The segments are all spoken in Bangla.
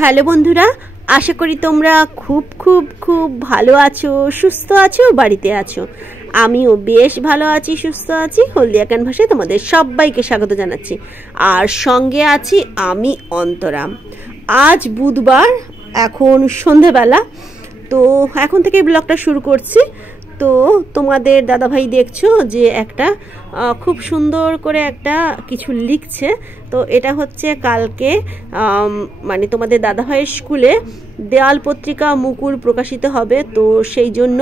হ্যালো বন্ধুরা, আশা করি তোমরা খুব খুব খুব ভালো আছো, সুস্থ আছো, বাড়িতে আছো। আমিও বেশ ভালো আছি, সুস্থ আছি। হলদিয়া ক্যানভাসে তোমাদের সবাইকে স্বাগত জানাচ্ছি। আর সঙ্গে আছি আমি, অন্তরাম। আজ বুধবার, এখন সন্ধেবেলা। তো এখন থেকে ব্লগটা শুরু করছি। তো তোমাদের দাদাভাই দেখছো যে একটা খুব সুন্দর করে একটা কিছু লিখছে। তো এটা হচ্ছে কালকে মানে তোমাদের দাদাভাইয়ের স্কুলে দেওয়াল পত্রিকা মুকুল প্রকাশিত হবে। তো সেই জন্য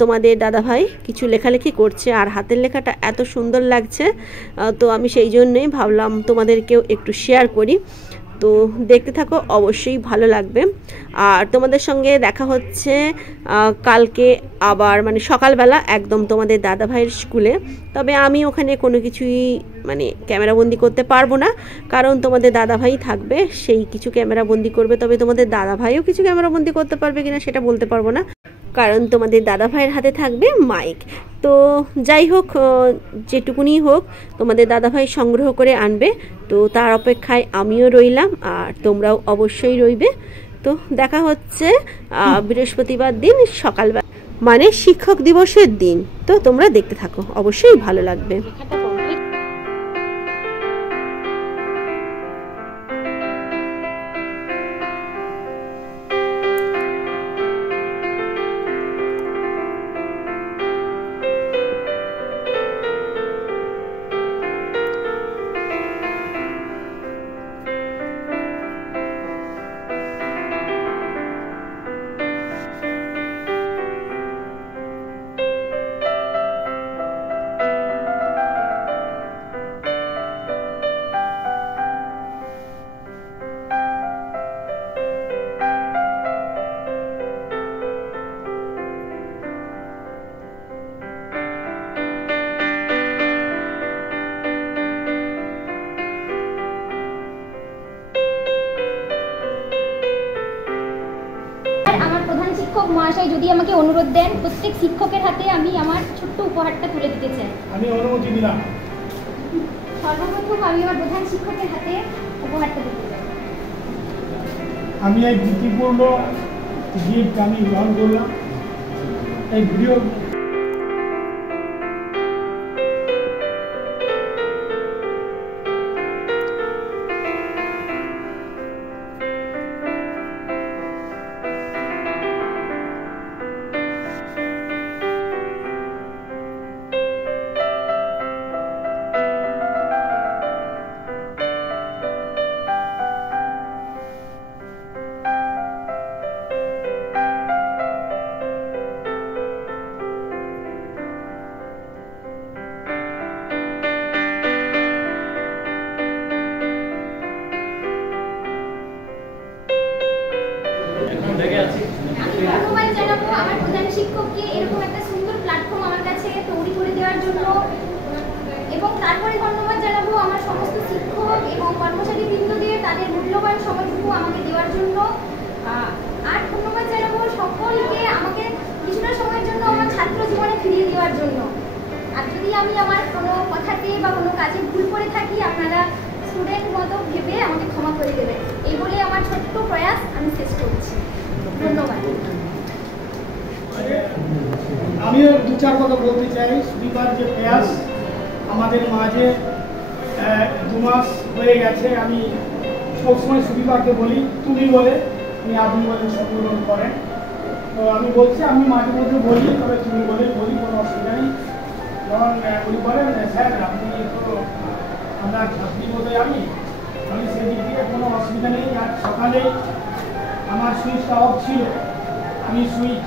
তোমাদের দাদাভাই কিছু লেখালেখি করছে, আর হাতের লেখাটা এত সুন্দর লাগছে। তো আমি সেই জন্যই ভাবলাম তোমাদেরকেও একটু শেয়ার করি। তো দেখতে থাকো, অবশ্যই ভালো লাগবে। আর তোমাদের সঙ্গে দেখা হচ্ছে কালকে আবার, মানে সকালবেলা একদম তোমাদের দাদাভাইয়ের স্কুলে। তবে আমি ওখানে কোনো কিছুই মানে ক্যামেরাবন্দি করতে পারবো না, কারণ তোমাদের দাদাভাই থাকবে, সেই কিছু ক্যামেরাবন্দি করবে। তবে তোমাদের দাদাভাইও কিছু ক্যামেরাবন্দি করতে পারবে কিনা সেটা বলতে পারবো না, কারণ তোমাদের দাদাভাইয়ের হাতে থাকবে মাইক। তো যাই হোক, যেটুকুনি হোক তোমাদের দাদাভাই সংগ্রহ করে আনবে। তো তার অপেক্ষায় আমিও রইলাম, আর তোমরাও অবশ্যই রইবে। তো দেখা হচ্ছে বৃহস্পতিবার দিন সকালবেলা, মানে শিক্ষক দিবসের দিন। তো তোমরা দেখতে থাকো, অবশ্যই ভালো লাগবে। শিক্ষক মহাশয় যদি আমাকে অনুরোধ দেন, প্রত্যেক শিক্ষকের হাতে আমি আমার ছোট্ট উপহারটা তুলে দিতে চাই। আমি অনুমতি দিলাম। সর্বপ্রথম আমি আমার প্রধান শিক্ষকের হাতে উপহারটা দিতে চাই। আমি এই গুরুত্বপূর্ণ গিফট আমি গ্রহণ করলাম। এই ভিডিও ধন্যবাদ জানাবো আমার প্রধান শিক্ষককে এরকম একটা সুন্দর প্ল্যাটফর্ম আমার কাছে তৈরি করে দেওয়ার জন্য, এবং তারপরে ধন্যবাদ জানাবো আমার সমস্ত শিক্ষক এবং কর্মচারী বৃন্দদের তাদের মূল্যবান সময়টুকু আমাকে দেওয়ার জন্য। আর ধন্যবাদ জানাবো সকলকে আমাকে কিছুটা সময়ের জন্য আমার ছাত্র জীবনে ফিরিয়ে দেওয়ার জন্য। আর যদি আমি আমার কোনো কথাতে বা কোনো কাজে ভুল করে থাকি, আপনারা স্টুডেন্ট মতো ভেবে আমাকে ক্ষমা করে দেবেন। এই বলে আমার ছোট্ট প্রয়াস আমি শেষ করছি। ধন্যবাদ। আমিও দু চার কথা বলতে চাই। সুদীপার যে প্রয়াস আমাদের মাঝে 2 মাস হয়ে গেছে। আমি সবসময় সুদীপাকে বলি তুমি বলে, উনি আপনি বলে সম্বোধন করেন। তো আমি বলছি, আমি মাঝে মধ্যে বলি, তবে তুমি বলে বলি, কোনো অসুবিধা নেই। যখন উনি বলেন স্যার আপনি তো আমরা ছাত্রী বোধহয় আমি সেই দিক থেকে কোনো অসুবিধা নেই। আর সকালে আমার সুইচটা অফ ছিল, আমি সুইচ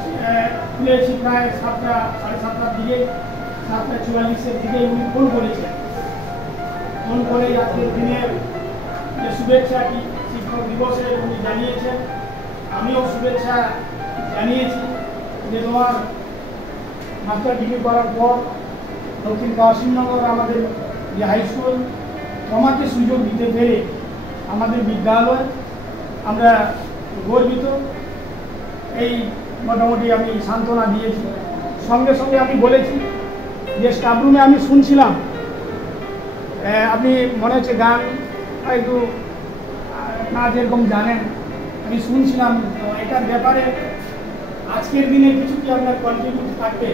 খুলেছি প্রায় 7টা সাড়ে 7টার দিকে, 7:44-এর দিকে উনি ফোন করেছেন। ফোন করে আজকের দিনে যে শুভেচ্ছাটি শিক্ষক দিবসে উনি জানিয়েছেন, আমিও শুভেচ্ছা জানিয়েছি যে তোমার মাস্টার ডিগ্রি করার পর দক্ষিণ কাশিমনগর আমাদের যে হাই স্কুল তোমাকে সুযোগ দিতে পেরে আমাদের বিদ্যালয় আমরা গর্বিত। এই মোটামুটি আমি সান্ত্বনা দিয়েছি। সঙ্গে সঙ্গে আমি বলেছি যে স্টাফ রুমে আমি শুনছিলাম আপনি মনে হচ্ছে গান একটু না যেরকম জানেন, আমি শুনছিলাম, তো এটার ব্যাপারে আজকের দিনে কিছু কি আপনার কন্ট্রিবিউট থাকবে?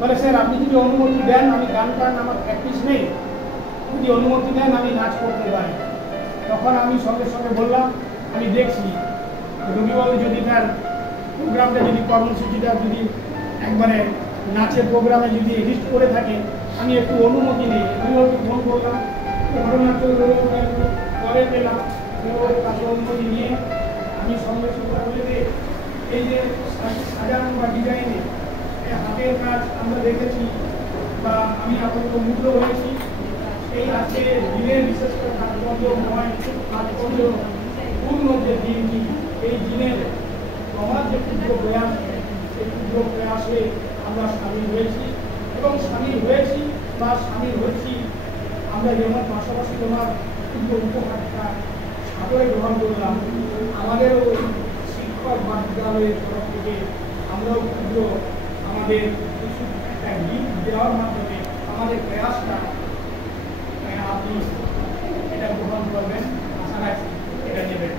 বলে স্যার আপনি যদি অনুমতি দেন, আমি গান টান আমার প্র্যাকটিস নেই, যদি অনুমতি দেন আমি নাচ করতে পারি। তখন আমি সঙ্গে সঙ্গে বললাম আমি দেখছি রবিবাবু যদি তার প্রোগ্রামটা যদি কর্মসূচিটা যদি একবারে নাচের প্রোগ্রামে যদি এডিট করে থাকে, আমি একটু অনুমতি নেই। রবিবাবুকে ফোন করলাম, ঘটনাচল পরে পেলাম, রবিবাবুর কাছে অনুমতি নিয়ে আমি সঙ্গে সঙ্গে বলে দিই এই যে সাজানো বা ডিজাইনে হাতের কাজ আমরা দেখেছি বা আমি আপাতত মুগ্ধ হয়েছি। এই আজকে দিনের বিশেষ করে তাৎপর্যময় তাৎপর্যপূর্ণ যে দিনটি, এই দিনের আমার যে ক্ষুদ্র প্রয়াস, সেই ক্ষুদ্র প্রয়াসে আমরা সামিল হয়েছি এবং সামিল হয়েছি বা সামিল হয়েছি আমরা যেমন পাশাপাশি তোমার ক্ষুদ্র উপহারটা সাদরে গ্রহণ করলাম। আমাদেরও শিক্ষক বা বিদ্যালয়ের তরফ থেকে আমরাও ক্ষুদ্র আমাদের কিছু একটা গিফট দেওয়ার মাধ্যমে আমাদের প্রয়াসটা আপনি এটা গ্রহণ করবেন, আশা রাখছি এটা নেবেন।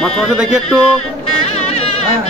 মাস্টার দেখি একটু। হ্যাঁ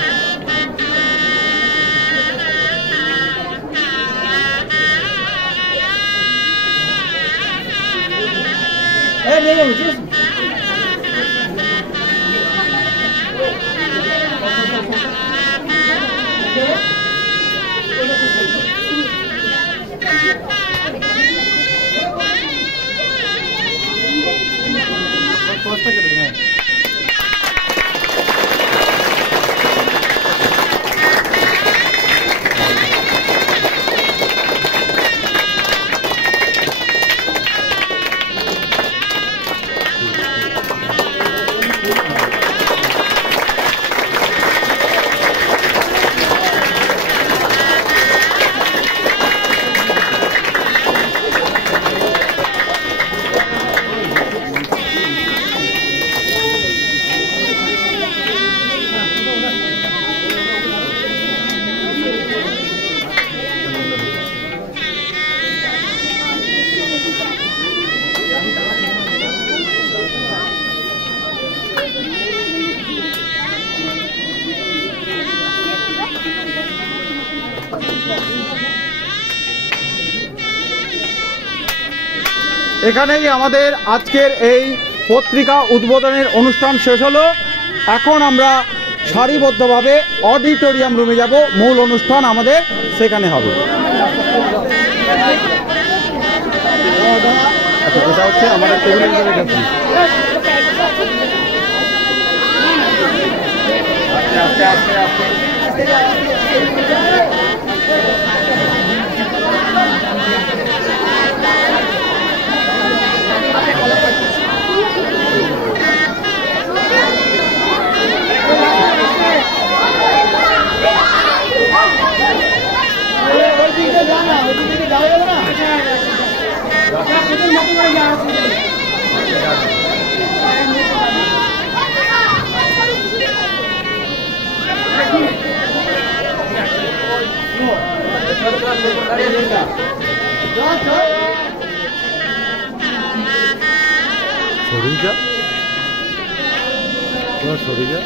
এখানেই আমাদের আজকের এই পত্রিকা উদ্বোধনের অনুষ্ঠান শেষ হলো। এখন আমরা সারিবদ্ধভাবে অডিটোরিয়াম রুমে যাব, মূল অনুষ্ঠান আমাদের সেখানে হবে। আচ্ছা, এটা হচ্ছে আমাদের টেবিলের উপরে রেখেছি। আস্তে আস্তে আস্তে সরিয়ে যা, সরিয়ে যা।